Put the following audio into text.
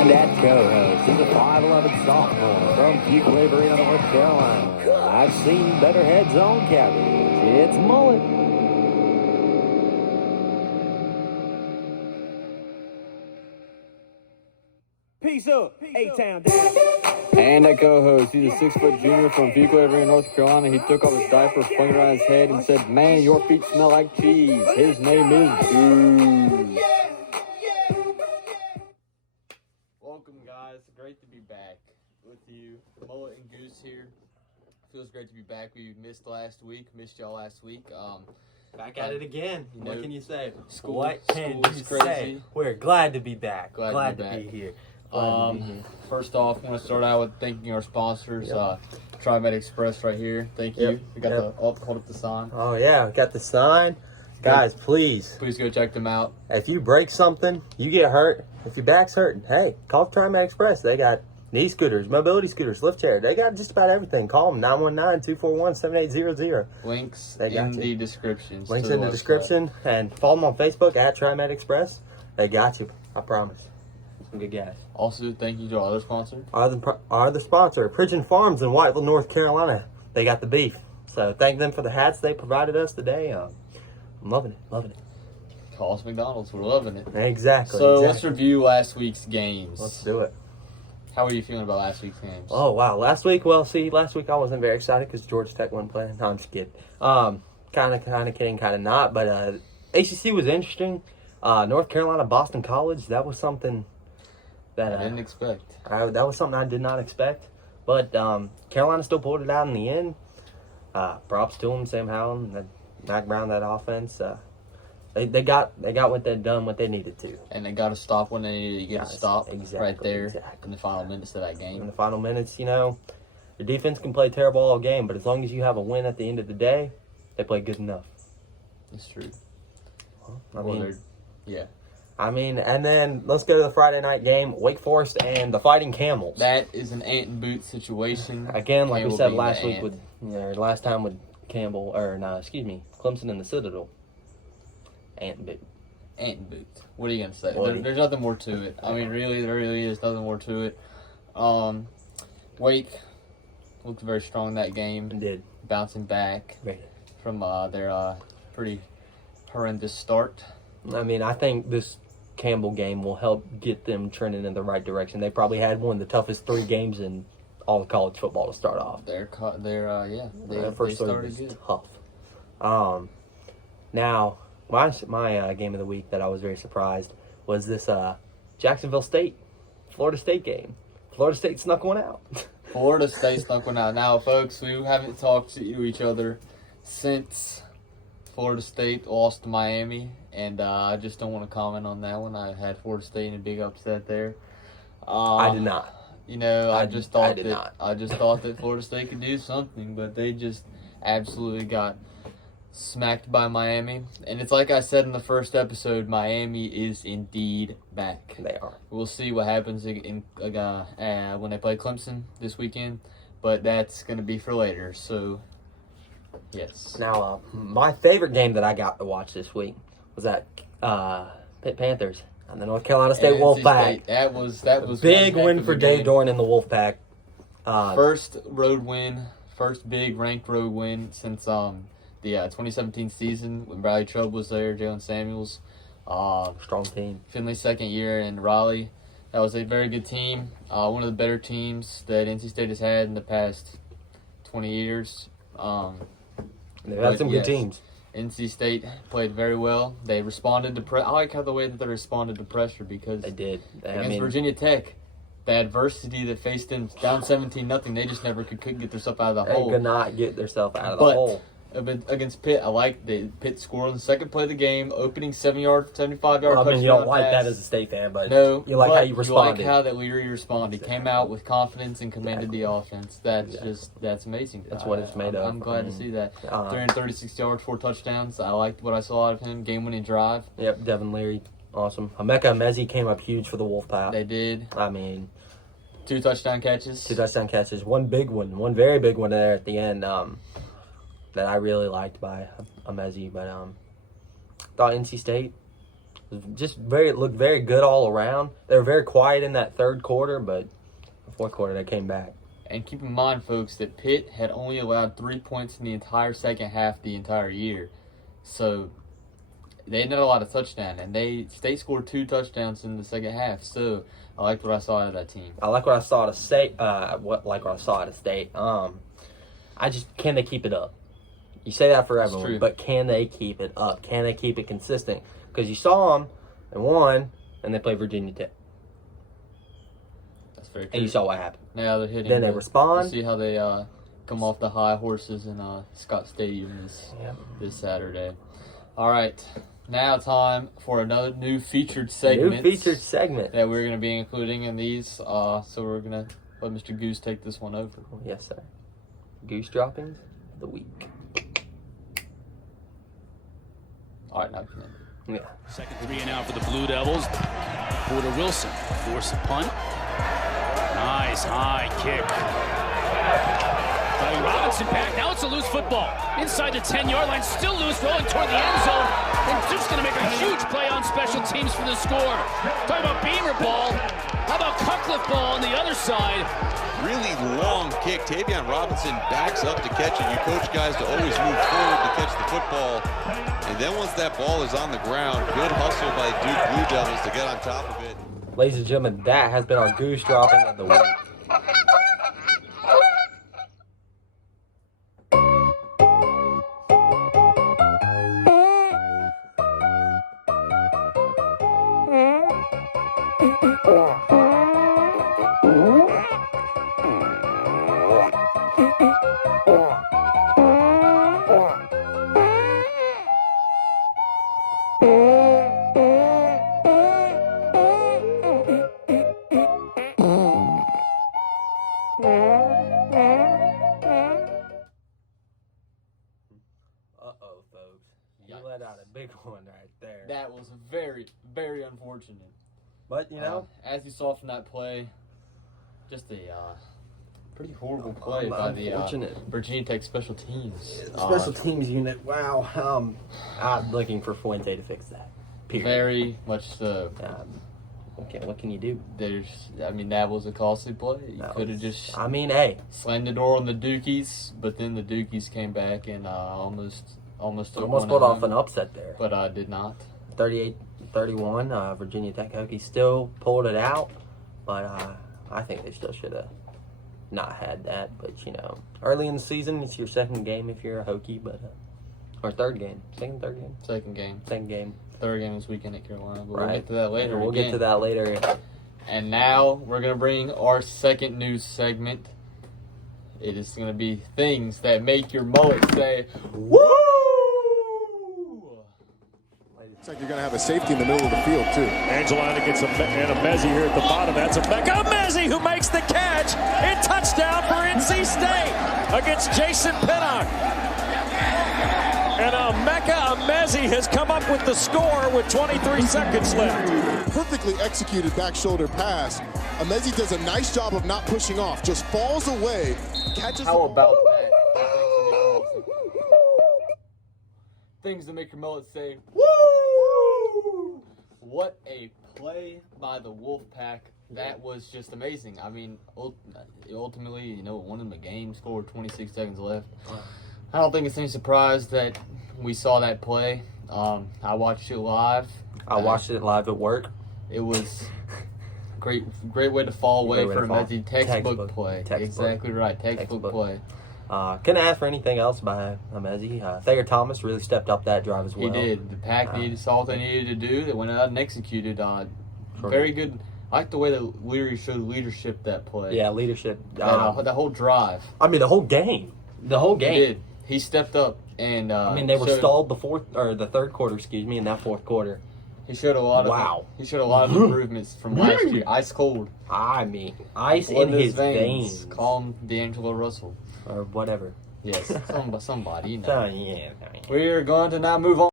And that co-host is a 5'11" sophomore from Fuquay-Varina, North Carolina. I've seen better heads on cabbage. It's Mullet. Peace up, A-Town down. And that co-host, he's a 6-foot junior from Fuquay-Varina, North Carolina. He took off his diaper, flung it around his head, and said, "Man, your feet smell like cheese." His name is Goose. Welcome, guys. Great to be back with you. Mullet and Goose here. Feels great to be back. We missed y'all last week. Back at it again. What can you say? School What can is you crazy. say? We're glad to be back. Glad to be here. First off, I want to start out with thanking our sponsors, TriMed Express right here. Thank you. We got the hold up the sign. Oh yeah, we got the sign. Guys, please go check them out. If you break something, you get hurt, if your back's hurting, hey, call TriMed Express. They got knee scooters, mobility scooters, lift chair. They got just about everything. Call them 919-241-7800. Links in the description. Links in the description, and follow them on Facebook at TriMed Express. They got you. I promise. Some good guys. Also, thank you to our other sponsor. Our other sponsor, Pigeon Farms in Whiteville, North Carolina. They got the beef. So thank them for the hats they provided us today. I'm loving it. Call us McDonald's. We're loving it. Exactly. So let's review last week's games. Let's do it. How are you feeling about last week's games? Oh, wow. Last week I wasn't very excited because Georgia Tech wasn't playing. No, I'm just kidding. Kind of kidding, kind of not. But ACC was interesting. North Carolina, Boston College, that was something that I didn't expect. That was something I did not expect. But Carolina still pulled it out in the end. Props to them, Sam Howell, Mac Brown, that offense. They got what they done, what they needed to. And they got to stop when they needed to get a stop right there exactly. in the final minutes of that game. In the final minutes, your defense can play terrible all game, but as long as you have a win at the end of the day, they play good enough. That's true. And then let's go to the Friday night game, Wake Forest and the Fighting Camels. That is an ant and boot situation. Again, like we said last week last time with Clemson and the Citadel. Ant and boot. Ant and boot. What are you going to say? There's nothing more to it. I mean, really, there really is nothing more to it. Wake looked very strong in that game. It did. Bouncing back from their pretty horrendous start. I mean, I think this Campbell game will help get them trending in the right direction. They probably had one of the toughest 3 games in all of college football to start off. Their first start was tough. Now, my game of the week that I was very surprised was this Jacksonville State, Florida State game. Florida State snuck one out. Florida State snuck one out. Now, folks, we haven't talked to each other since Florida State lost to Miami, and I just don't want to comment on that one. I had Florida State in a big upset there. I did not. I just thought that Florida State could do something, but they just absolutely got smacked by Miami. And it's like I said in the first episode, Miami is indeed back. They are. We'll see what happens when they play Clemson this weekend, but that's going to be for later. So, yes. Now, my favorite game that I got to watch this week was that Pitt Panthers and the North Carolina State Wolfpack. That was big win for Dave Dorn in the Wolfpack. First big ranked road win since the 2017 season when Bradley Chubb was there, Jalen Samuels. Strong team. Finley's second year in Raleigh. That was a very good team. One of the better teams that NC State has had in the past 20 years. They've had some good teams. NC State played very well. They responded to I like how the way that they responded to pressure because they did. Against Virginia Tech, the adversity that faced them down 17-0, they just never couldn't get themselves out of the hole. They could not get themselves out of the hole. Against Pitt, I like the Pitt scored on the second play of the game, opening 75-yard touchdown. I mean, you don't like that as a State fan, but no, you like how you responded. You like how that we responded. Came out with confidence and commanded the offense. That's amazing. That's what it's made of. I'm glad to see that. 336 yards, 4 touchdowns. I liked what I saw out of him. Game-winning drive. Yep, Devin Leary, awesome. Emeka Emezi came up huge for the Wolfpack. They did. I mean, 2 touchdown catches. 2 touchdown catches. One big one. One very big one there at the end. That I really liked by Emezi, but thought NC State Looked very good all around. They were very quiet in that third quarter, but the fourth quarter they came back. And keep in mind, folks, that Pitt had only allowed 3 points in the entire second half the entire year. So they didn't have a lot of touchdowns, and State scored 2 touchdowns in the second half. So I liked what I saw out of that team. I like what I saw at State. What I saw at State. Can they keep it up? You say that for everyone, but can they keep it up? Can they keep it consistent? Because you saw them and won, and they played Virginia Tech. That's very true. And you saw what happened. Now they're hitting. Then they respond. You see how they come off the high horses in Scott Stadium this Saturday. All right, now time for another new featured segment. That we're going to be including in these. So we're going to let Mr. Goose take this one over. Yes, sir. Goose droppings of the week. All right, now can Yeah. Second 3 and out for the Blue Devils. Porter Wilson force a punt. Nice high kick. Robinson back. Now it's a loose football. Inside the 10-yard line. Still loose. Rolling toward the end zone. And Duke's going to make a huge play on special teams for the score. Talking about Beamer ball. How about Cutcliffe ball on the other side? Really long kick. Tavion Robinson backs up to catch it. You coach guys to always move forward to catch the football. And then once that ball is on the ground, good hustle by Duke Blue Devils to get on top of it. Ladies and gentlemen, that has been our Goose dropping of the week. Uh-oh, folks. You let out a big one right there. That was very, very unfortunate. But, you know, as you saw from that play, just a pretty horrible play by the Virginia Tech special teams. Special teams unit, wow. I'm looking for Fuente to fix that. Period. Very much so. Okay, what can you do? That was a costly play. You could have just slammed the door on the Dukies, but then the Dukies came back and almost pulled off an upset there. But did not. 38-31, Virginia Tech Hokies still pulled it out, but I think they still should have not had that. But, you know, early in the season, it's your second game if you're a Hokie, but or third game. Second game. Third game this weekend at Carolina. But we'll get to that later. We'll get to that later. And now we're going to bring our second news segment. It is going to be things that make your mullet say, woo! Looks like you're going to have a safety in the middle of the field, too. Angelina gets a Mezzi here at the bottom. That's a Mezzi who makes the catch. And touchdown for NC State against Jason Pinnock. And Mecca Mezzi has come up with the score with 23 seconds left. Perfectly executed back shoulder pass. Amezi does a nice job of not pushing off, just falls away, catches. How about that? Things that make your mullet say, woo! What a play by the Wolfpack. That was just amazing. I mean, ultimately, it won them the game, scored 26 seconds left. I don't think it's any surprise that we saw that play. I watched it live. I watched it live at work. It was great way to fall away from a textbook play. Exactly right, textbook play. Couldn't ask for anything else by Mezzi. Thayer Thomas really stepped up that drive as well. He did. The Pack saw what they needed to do. They went out and executed. Very good. I like the way that Leary showed leadership that play. Yeah, leadership. The whole drive. I mean, the whole game. He did. He stepped up and. They were stalled the third quarter. In that fourth quarter. He showed a lot of. He showed a lot of improvements from last year. Ice cold. I mean, ice in his veins. Calm D'Angelo Russell. Or whatever. Yes, somebody. Yeah. We're going to now move on.